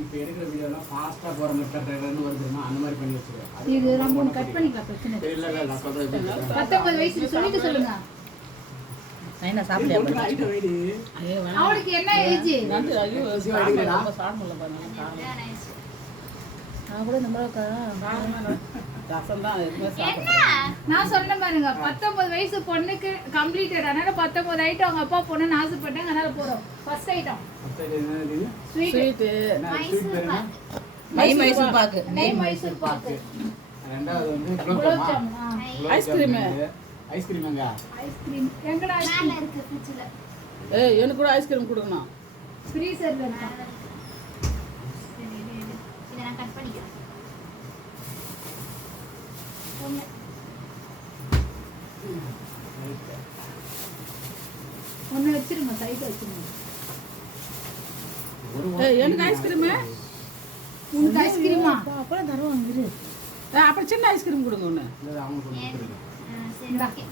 இப்போ எடுக்கிற வீடியோலாம் ஃபாஸ்ட்டாக போகிற மெட்டர்ன்னு வருதுமா அந்த மாதிரி பண்ணி வச்சுருக்கேன். இது நம்ம கட் பண்ணிக்கலாம் பிரச்சனை இல்லை. இல்லை நான் சொல்கிறது 19 வயசு சொல்லிட்டு சொல்லுங்க. நைனா சாப்பிடலையா அவளுக்கு என்ன ஏஜ்? நான் கூட நம்ம ரசம் தான் நான் சொன்ன பாருங்க 19 வயசு பொண்ணுக்கு கம்ப்ளீட்டட். அதனால 19 ஐட்டம் அவங்க அப்பா பொண்ணுன்னு ஆசைப்பட்டாங்க. அதனால போறோம். ஃபர்ஸ்ட் ஐட்டம் ஸ்வீட் நெய் மைசூர் பாக்கு. ரெண்டாவது வந்து குலோப் ஜாமுன். ஐஸ்கிரீம். ஐஸ்கிரீமாங்க. ஐஸ்கிரீம் எங்கடா ஐஸ்கிரீம் இருக்கு ஃப்ரிட்ஜ்ல? ஏய் எனக்கு கூட ஐஸ்கிரீம் கொடுக்கணும். ஃப்ரீசர்ல இருக்கு. இத நான் கட் பண்ணிக்கிறேன். ஒண்ணு வச்சிருங்க, சைடுல வச்சிருங்க. ஏய் எனக்கு ஐஸ்கிரீம். உங்களுக்கு ஐஸ்கிரீமா? அப்புறம் தருவாங்க இரு. அப்புறம் சின்ன ஐஸ்கிரீம் கொடுங்க ஒண்ணு. இல்ல அவங்க கொடுத்துருங்க. சரி ஓகே.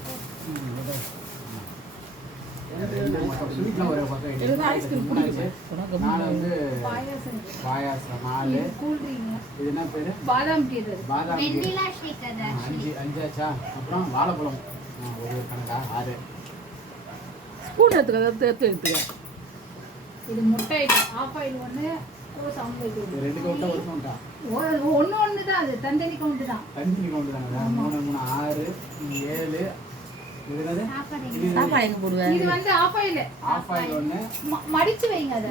ஸ்வீட்லாம் ஒரு பக்கம் எனக்கு ஐஸ்கிரீம் பிடிக்கும். நான் வந்து பாயாசம், பாயாசம் 4. கூல் ட்ரிங்க், இது என்ன பேரு? பாதாம் டீ. இது பாதாம் டீ. வெண்ணிலா ஷேக் அது actually. 5 ஆச்சா? அப்புறம் வாழைப்பழம் ஒரு கணக்கா 6. ஸ்பூன் எடுத்துக்க. இது முட்டை ஐட்டம். ஆஃப் ஆயில் ஒண்ணு, ரோஸ் ஆம்லெட் ஒண்ணு. 2 கவுண்டா ஒரு கவுண்டா? ஒண்ணு தான். அது தந்தனி கவுண்ட் தான். தண்ணி கவுண்ட் தானே? 3 3 6 7. இது என்னது? சாப்பாடு எங்க போடுவ? இது வந்து ஆஃப் ஆயில். ஆஃப் ஆயில் ஒண்ணு. மடிச்சு வைங்க அத.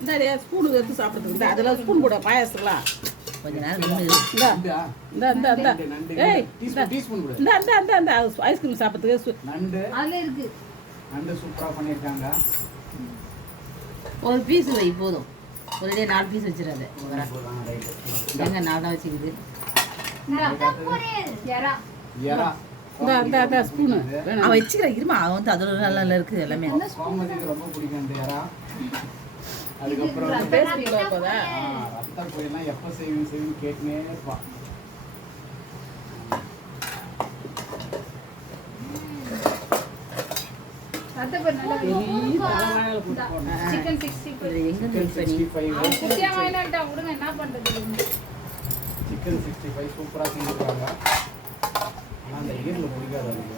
இந்த ஸ்பூன் எடுத்து சாப்பிடுறதுக்கு அதெல்லாம் ஸ்பூன் கூட பாயாசத்துலாம் கொஞ்ச நேரம் டீஸ்பூன் கூட. இந்த ஐஸ்கிரீம் சாப்பிடுறதுக்கு நண்டு அதுல இருக்கு. நண்டு சூப்பரா பண்ணிருக்காங்க. ஒரு பீஸ் வை போதும். ஒரே 4 பீஸ் வச்சிடாத. எங்க 4 தான் வச்சுக்குது. எறா. எறா. இந்த ஸ்பூனு அவன் வச்சுக்கிறா இருமா. அவன் வந்து அதில் நல்லா இருக்கு எல்லாமே. கோமதிக்கு ரொம்ப பிடிக்கும் அந்த எறா. அதுக்கப்புறம் ரத்த பொரியெல்லாம் எப்போ செய்வீங்க கேட்டுனே இருப்பான். சிக்கன் 65. என்ன பண்றது? சிக்கன் 65 சூப்பராக செஞ்சுருக்காங்க. ஆனால் அந்த ஈரில் பிடிக்காது அவங்க.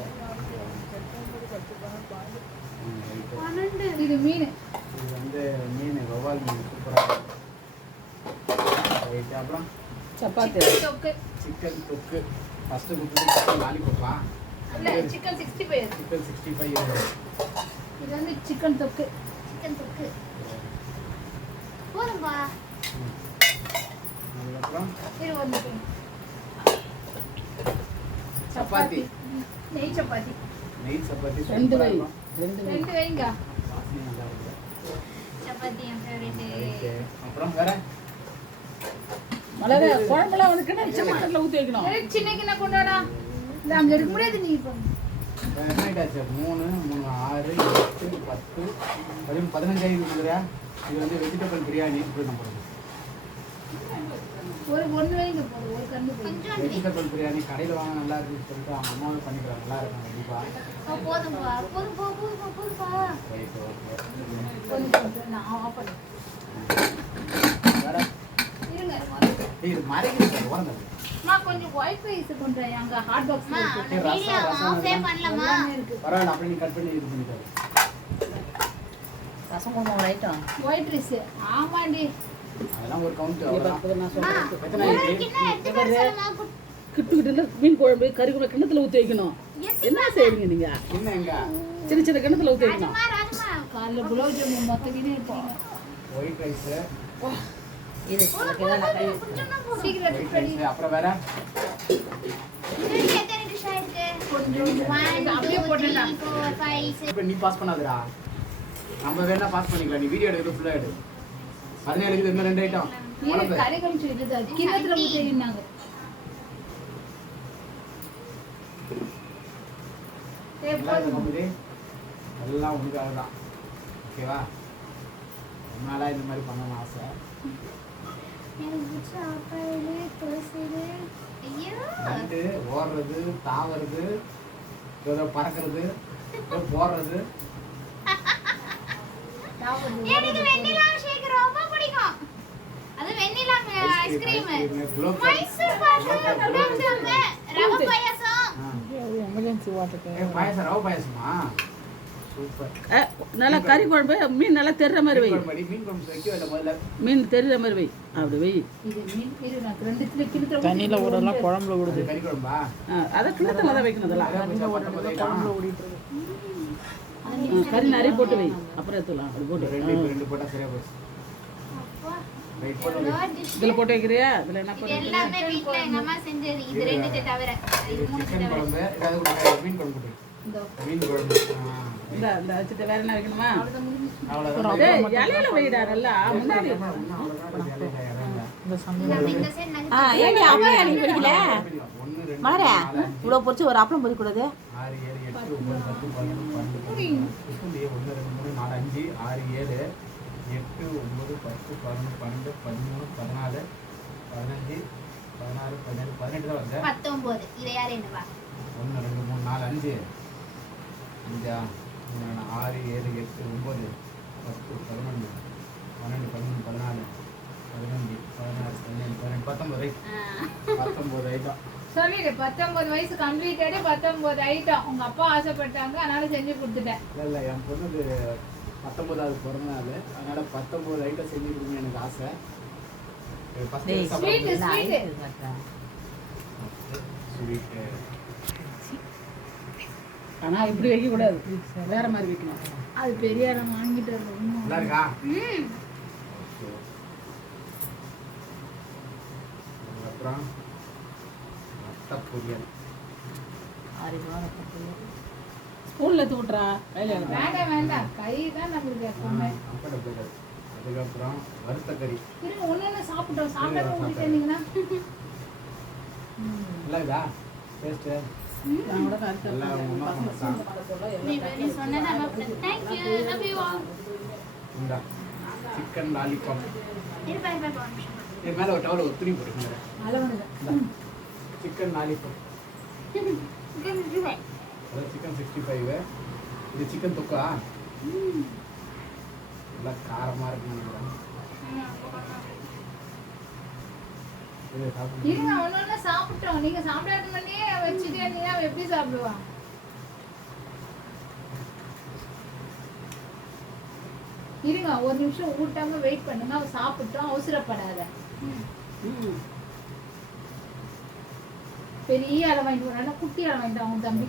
இது மீன். இது வந்து மீன் வவ்வால் மீன் சூப்பராக ரைட்டு. அப்புறம் சப்பாத்தி சிக்கன் தொக்கு. ஃபஸ்ட்டு கொடுத்தது சிக்கன் லாலிபப்பா. இல்ல சிக்கன் 65. சிக்கன் 65. இது வந்து சிக்கன் தொக்கு. சிக்கன் தொக்கு போதும்பா. அதுக்கப்புறம் இது வந்து சப்பாத்தி. நெய் சப்பாத்தி. நெய் சப்பாத்தி 2 சூப்பரா வை. இருக்கும். 2 வைங்க. வாசனை நல்லா இருக்கு. சப்பாத்தி என் ஃபேவரட். ரைட்டு. அப்புறம் வேற மலர குழம்புலாம் வந்து கிணத்துல ஊற்றி வைக்கணும். சின்ன கிண்ண கொண்டாடா. இல்ல அங்க எடுக்க முடியாது. நீ இப்போ என்ன ஆயிட்டாச்சு? 3 3 6 8 10 15 ஆகிருக்குதுரா. இது வந்து வெஜிடபிள் பிரியாணி. இப்படி நம்ம போடுறது ஒன்று வைங்க போதும். ஒரு கண்ணு போதும். வெஜிடபிள் பிரியாணி கடையில் வாங்க நல்லா இருக்குன்னு சொல்லிட்டு அவங்க அம்மாவே பண்ணிக்கிறாங்க. நல்லா இருக்கும் கண்டிப்பாக. போதும்பா போதும்பா. Right okay. கொஞ்சம் நான் ஆஃப் பண்ணேன். வேற இருங்க. இது மறைக்கிறது சார் ஓரங்கள். நான் கொஞ்சம் ஒயிட் ரைஸ் பண்றேன். அங்க ஹாட் பாக்ஸ்ல இருக்கு. வீடியோ ஆஃபே பண்ணலாமா? எல்லாமே இருக்கு. பரவாயில்ல, அப்படி நீ கட் பண்ணி இது பண்ணிட்டாரு. ரசம் கொடுப்போம் ரைட்டும். White rice. ஆமாண்டி. அதெல்லாம் ஒரு கவுண்ட் அவ்வளோதான். நான் சொல்றேன். எத்தனை ஆயிடுச்சு? கிட்டு மீன் குழம்பு கறி கூட கிணத்துல ஊற்றி வைக்கணும். என்ன செய்வீங்க நீங்க? என்ன எங்க சின்ன சின்ன கிணத்துல ஊற்றி வைக்கணும். காலைல குலோப் ஜாமுன் மொத்தக்கினே இருப்பாங்க. White rice. இது சீக்கிரம் ஒயிட் ரைஸ். அப்புறம் வேற அப்படியே போட்டுடா. இப்போ நீ பாஸ் பண்ணாதடா. நம்ம வேணா பாஸ் பண்ணிக்கலாம். நீ வீடியோ எடுத்து ஃபுல்லாக எடு. 17 இருக்குது. இன்னும் 2 ஐட்டம். நீங்க கறி கமிச்சு விடுதா. கிண்ணத்துல ஊத்தினாங்க. எல்லாம் உனக்காக தான். ஓகேவா? உன்னால இந்த மாதிரி பண்ணணும்னு ஆசை. நண்டு ஓடுறது, தாவறது, ஏதோ பறக்கிறது, ஏதோ போடுறது. எனக்கு வெண்ணிலா ஷேக் ரொம்ப பிடிக்கும். ஐஸ்கிரீம் குலோப் மைசூர் பாக்கு குலாப் ஜாம் ரவை பாயாசம் எமர்ஜென்சி வாட்டர் பாயசம் ரவை பாயசமா சூப்பர். நல்லா கறி குழம்பு மீன் நல்லா தெரிற மாதிரி வை. மீன் குழம்பு வைக்க வேண்டாம் முதல்ல. மீன் தெரிற மாதிரி வை. அப்படி வை. இது மீன் பேரு நான் ரெண்டுத்துல கிணத்துல தண்ணியில் விடலாம் குழம்புல விடுது. கறி குழம்பா அதை கிணத்துல தான் வைக்கணும் அதெல்லாம். குழம்புல விடிட்டு கறி நிறைய போட்டு வை. அப்புறம் எடுத்துலாம் அது போட்டு. ரெண்டு போட்டா சரியா போச்சு. ரைட் போட்டு இதில் போட்டு வைக்கிறியா? இதில் என்ன போட்டு எல்லாமே வீட்ல எங்க அம்மா செஞ்சது இது ரெண்டு தவிர இது மூணு சிக்கன் குழம்பு ஏதாவது கூட மீன் குழம்பு போட்டு மீன் குழம்பு இந்த வச்சுட்டு வேற என்ன வைக்கணுமா? அவ்வளோதான். ஏய், இலையில வைடா நல்லா முன்னாடி. இந்த சமையல் நம்ம இந்த சைடு நாங்க ஏண்டி அப்பா எனக்கு பிடிக்கல? மலரே இவ்வளோ பொரிச்சு ஒரு அப்பளம் பொரிக்கூடாது. 6 7 8 9 10 11 12 1 2 3 4 5 6 7 8 9 10 11 12 13 14 15 16 17 18 தான் வருது. 19 இது யார் என்னவா 1 2 3 4 5 5 6 7 8 9 10 11 12 13 14 15 16 17 18 19 ரைட் 19 ஐட்டம். சொல்லிடு 19 வயசு கம்ப்ளீட்டடு 19 ஐட்டம் உங்க அப்பா ஆசைப்பட்டாங்க அதனால செஞ்சு கொடுத்துட்டேன். இல்லை என் பொண்ணுக்கு 19வது பிறந்த நாள், அதனால 19 ஐட்டம் செஞ்சு கொடுங்க எனக்கு ஆசை. ஸ்வீட்டு ஆனா இப்படி வைக்க கூடாது. வேற மாதிரி வைக்கணும். அது பெரியார வாங்கிட்டு வரணும். நல்லா இருக்கா? அப்புறம் மத்த பொரியல் ஸ்பூன்ல தூட்டுறா கையில எடுத்து. வேண்டாம் வேண்டாம் கை தான் நம்மளுக்கு எப்பவுமே. அதுக்கப்புறம் வறுத்த கறி இருங்க ஒண்ணு சாப்பிட்டோம் சாப்பிடாம ஊட்டிட்டு இருந்தீங்கன்னா நல்லா இருக்கா டேஸ்ட்டு? நான் கூட கருத்து எல்லாம் ஒண்ணா பசங்க சாப்பிட்டா. ஸ்கூல்ல சொல்ல நீ எல்லாம் சொன்னதா thank you love you all இந்தா சிக்கன் லாலிபாப். இருப்பா இருப்பா ஒரு நிமிஷம் இது மேலே ஒரு டவல் ஒரு துணி போட்டுக்கோங்க. அளவுல சிக்கன் லாலிபாப், அதாவது சிக்கன் 65. இது சிக்கன் தொக்கா நல்லா காரமாக இருக்குன்னு நினைக்கிறேன். இது சாப்பிட்டு இருங்க ஒண்ணு சாப்பிட்டோம் நீங்க சாப்பிடாத முன்னே வச்சுட்டே இருந்தீங்கன்னா அவன் எப்படி சாப்பிடுவான்? இருங்க ஒரு நிமிஷம் ஊட்டாம வெயிட் பண்ணுங்க அவன் சாப்பிட்டோம் அவசரப்படாத. பெரிய அளவு வாங்கிட்டு வரானா குட்டி அளவு வாங்கிட்டு அவன் தம்பி.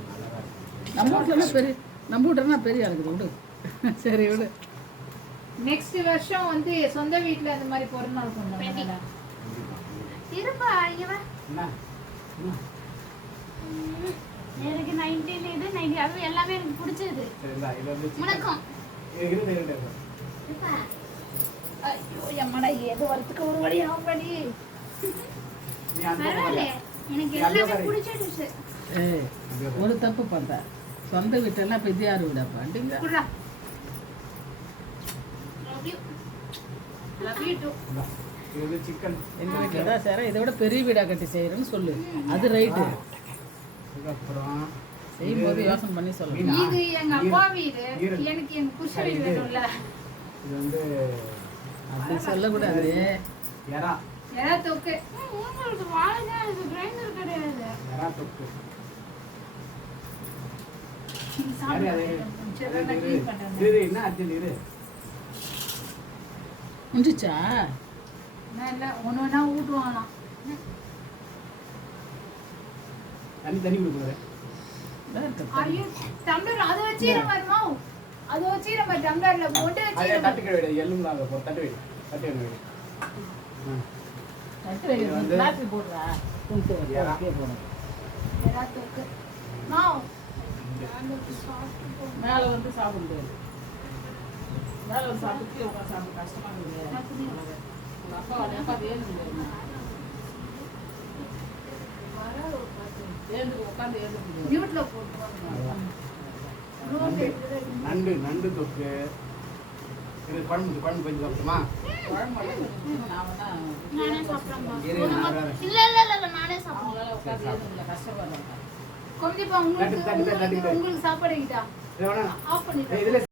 நம்ம வீட்டுல பெரிய நம்ம வீட்டுனா பெரிய ஆளுக்கு விடு. சரி விடு. நெக்ஸ்ட் வருஷம் வந்து சொந்த வீட்ல அந்த மாதிரி பிறந்த நாள் கொண்டாடுறாங்க. இருப்பா இங்க வா என்ன எனக்கு 19 இது 90 அது எல்லாமே எனக்கு பிடிச்சது சரி இந்தா இது வந்து chicken. வணக்கம் இருந்து இருப்பா ஐயோ எம்மடா ஏதோ வரத்துக்கு ஒரு வழி ஆகப்படி. நீ அந்த பரவாயில்ல எனக்கு எல்லாமே பிடிச்ச டிஷ் ஏய், ஒரு தப்பு பார்த்தா சொந்த வீட்டெல்லாம் பெரியார் வீடாப்பா அப்படிங்க. குடுடா. லவ் யூ டு இந்தா, இது வந்து சிக்கன். எங்க வீட்டில் தான் சார் இதை விட பெரிய வீடா கட்டி செய்யறேன்னு சொல்லு. அது ரைட்டு. அதுக்கப்புறம் செய்யும்போது யோசனை பண்ணி சொல்லு. மீனா? இது எங்க அப்பா வீடு ஈரல். எனக்கு எங்க புருஷ வீடு வேணும்ல. இது வந்து அப்படி சொல்லக்கூடாது. எறா எறா தொக்கு. உங்களுக்கு வாழைங்க இது கிரைண்டர் கிடையாது எறா தொக்கு. நீ சரி, அது சாப்பிடு. சரி நான் க்ளீன் பண்றேன். இரு, என்ன அர்ஜென்ட் இரு. முடிஞ்சிச்சா? நான் இல்ல ஒண்ணா ஊட்டுவாங்களாம். தண்ணி கொடுக்குறது. ஐயோ டம்ளர் அதை வச்சிர மாதிரிமா அதை வச்சிர மாதிரி டம்ளர்ல போட்டு அதே வச்சிர தட்டு கிடையாது, எள்ளும் நாங்க போ தட்டு வை. தட்டு வைங்க. தட்டு வைக்கிறது காப்பி போடுறா. குண்டு எறா. போடும். எறா தொக்கு. மாவு மேலே வந்து சாப்பிட முடியாது. மேலே வந்து சாப்பிட்டு கீழே உட்காந்து சாப்பிட கஷ்டமா இருக்குது. உங்க அப்பா அப்பா ஏந்து உட்காந்து ஏந்து முடியாது. மியூட்ல போட்டு நண்டு நண்டு தொக்கு. இது குழம்பு குழம்பு கொஞ்சம் சாப்பிட்டுமா? குழம்பெல்லாம் கொஞ்சம் நான் வேணா நானே சாப்பிடுறேன்ப்பா இரு, நான் வேற. இல்ல நானே சாப்பிடுறேன் அவங்களால உட்காந்து ஏந்து கஷ்டப்படுறாங்க. கொஞ்சம் உங்களுக்கு உங்களுக்கு சாப்பாடு கிட்டா இது வேணா ஆஃப் பண்ணிட்டு இதுல